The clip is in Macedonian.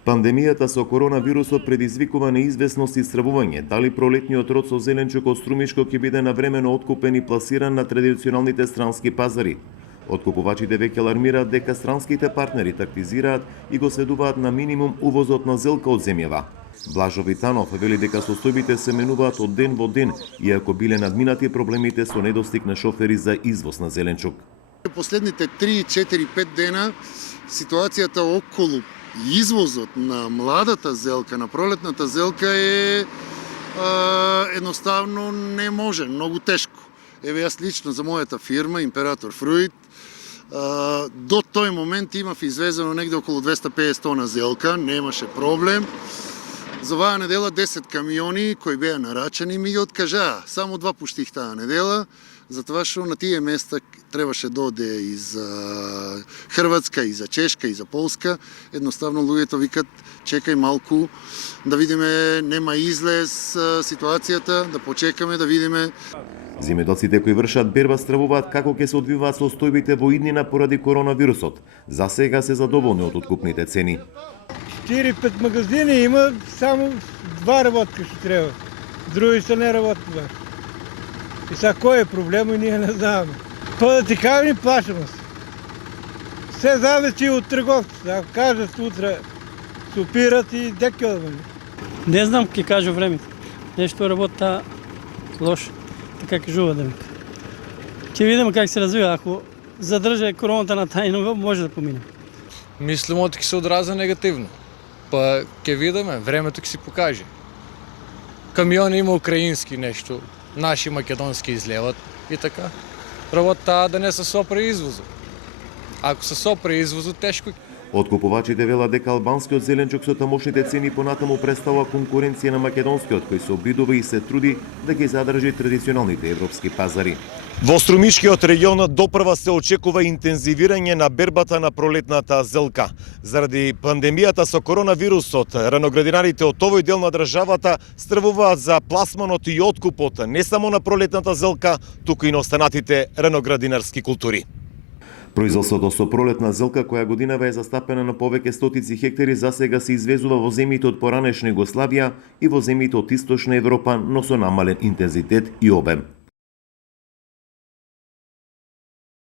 Пандемијата со коронавирусот предизвикува неизвестност и стравување дали пролетниот род со зеленчук од Струмишко ќе биде навремено откупен и пласиран на традиционалните странски пазари. Откупувачите веќе алармираат дека странските партнери тактизираат и го сведуваат на минимум увозот на зелка од земјава. Блажо Витанов вели дека состојбите се менуваат од ден во ден, иако биле надминати проблемите со недостиг на шофери за извоз на зеленчук. Последните 3, 4, 5 дена ситуацијата околу извозот на младата зелка, на пролетната зелка е едноставно не може, многу тешко. Еве јас лично за мојата фирма Император Фруит до тој момент имав извезено негде околу 250 тона зелка, немаше проблем. За оваа недела 10 камиони кои беа нарачани ми ги откажаа. Само 2 пуштих таа недела, затоа што на тие места требаше да оде и за Хрватска, и за Чешка, и за Полска. Едноставно луѓето викат чекај малку да видиме, нема излез ситуацијата, да почекаме да видиме. Земјоделците кои вршат берба стравуваат како ќе се одвиваат состојбите во иднина поради коронавирусот. За сега се задоволни од откупните цени. 4-5 магазини има, само 2 работка ще трябва. Други са не работят баш. И сега кой е проблема, ние не знаем. То да ти кажа, ни плашаме се. Все зависи от търговците. Ако кажат утре, се опират и деки отвън. Не знам ке кажа времето. Нещо работа лошо. Така кажува да ми. Ще видим как се развива. Ако задржа короната на тази нива, може да поминем. Мислим, ќе се одраза негативно. Па ќе видиме, времето ќе си покаже. Камиони има украински нешто, наши македонски излеват и така. Работа да не се сопре извозот. Ако се сопре извозот, тешко. Откупувачите велат дека албанскиот зеленчук со тамошните цени понатаму представува конкуренција на македонскиот, кој се обидува и се труди да ги задржи традиционалните европски пазари. Во Струмишкиот регион допрва се очекува интензивирање на бербата на пролетната зелка. Заради пандемијата со коронавирусот, раноградинарите од овој дел на државата стравуваат за пласманот и откупот не само на пролетната зелка, туку и на останатите раноградинарски култури. Производството со пролетна зелка, која годинава е застапена на повеќе стотици хектари, засега се извезува во земјите од поранешна Југославија и во земјите од Источна Европа, но со намален интензитет и обем.